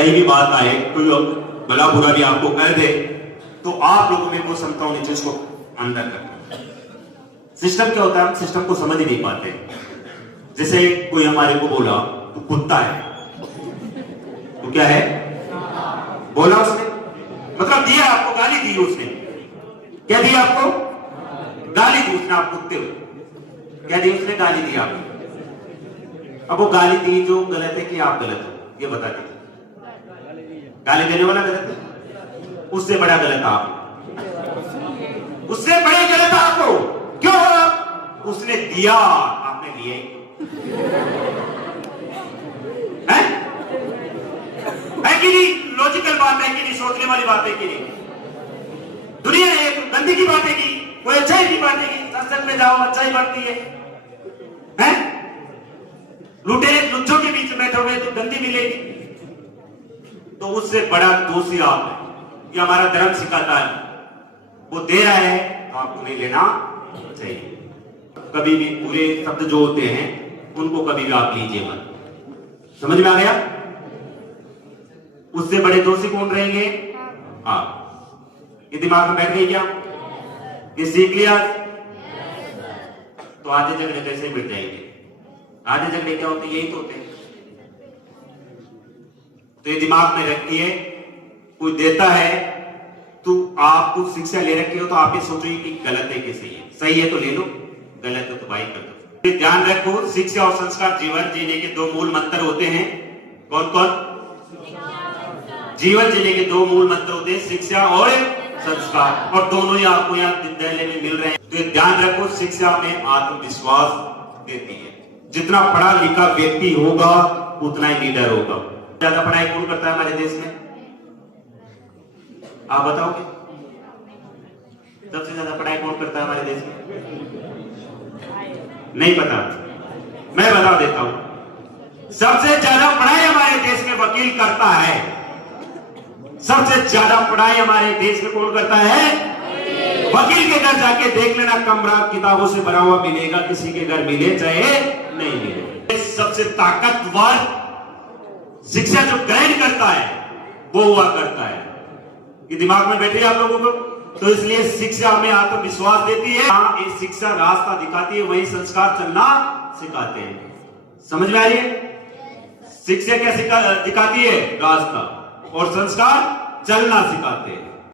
कहीं भी बात आए, कोई भला बुरा भी आपको कह दे, तो आप लोगों में वो क्षमता होनी चाहिए उसको अंदर करना। सिस्टम क्या होता है, हम सिस्टम को समझ ही नहीं पाते। जैसे कोई हमारे को बोला तो कुत्ता है, तो क्या है, बोला उसने, मतलब दिया आपको, गाली दी उसने। क्या दिया आपको, गाली दी उसने, आप कुत्ते हो। क्या दी उसने, गाली दी आपको। अब वो गाली दी जो गलत है कि आप गलत हो, ये बता दीजिए। गाली देने वाला गलत है, उससे बड़ा गलत आप, उससे बड़े गलत आपको। क्यों, उसने दिया, आपने लिए है कि नहीं? लॉजिकल बात है कि नहीं? सोचने वाली बात है कि नहीं? दुनिया एक गंदी की बात है कि कोई अच्छाई की बात है कि सत्संग में जाओ अच्छाई बढ़ती है, हैं? लुटेरे लुच्चों के बीच बैठे हुए तो गंदी मिलेगी। तो उससे बड़ा दोषी आप है। ये हमारा धर्म सिखाता है, वो दे रहा है तो आपको नहीं लेना चाहिए। कभी भी पूरे शब्द जो होते हैं उनको कभी भी आप लीजिए मत। समझ में आ गया? उससे बड़े दोषी कौन रहेंगे? आप। ये दिमाग में बैठ गई क्या? ये सीख लिया? तो आधे झगड़े कैसे मिट जाएंगे? आधे झगड़े क्या होते हैं? यही तो होते हैं। तो ये दिमाग में रखिए, कोई देता है तो आप कुछ शिक्षा ले रखी हो तो आप ये सोचिए कि गलत है कि सही है। सही है तो ले लो, गलत है तो भाई कर दो। ध्यान रखो, शिक्षा और संस्कार जीवन जीने के दो मूल मंत्र होते हैं। कौन कौन? जीवन जीने के दो मूल मंत्र होते हैं, शिक्षा और संस्कार, और दोनों ही आपको यहाँ विद्यालय में मिल रहे हैं। तो ये ध्यान रखो, शिक्षा में आत्मविश्वास देती है। जितना पढ़ा लिखा व्यक्ति होगा उतना ही लीडर होगा। ज्यादा पढ़ाई कौन करता है हमारे देश में? आप बताओगे, सबसे ज्यादा पढ़ाई कौन करता है हमारे देश में? नहीं पता? मैं बता देता हूं। सबसे ज्यादा पढ़ाई हमारे देश में वकील करता है। सबसे ज्यादा पढ़ाई हमारे देश में कौन करता है? वकील के घर जाके देख लेना, कमरा किताबों से भरा हुआ मिलेगा, किसी के घर मिले चाहे नहीं मिले। सबसे ताकतवर शिक्षा जो ग्रहण करता है वो हुआ करता है। ये दिमाग में बैठे आप लोगों को। तो इसलिए शिक्षा हमें आत्मविश्वास देती है। ये शिक्षा रास्ता दिखाती है, वही संस्कार चलना सिखाते हैं। समझ में आ रही है? शिक्षा क्या दिखाती है? रास्ता, और संस्कार चलना सिखाते हैं।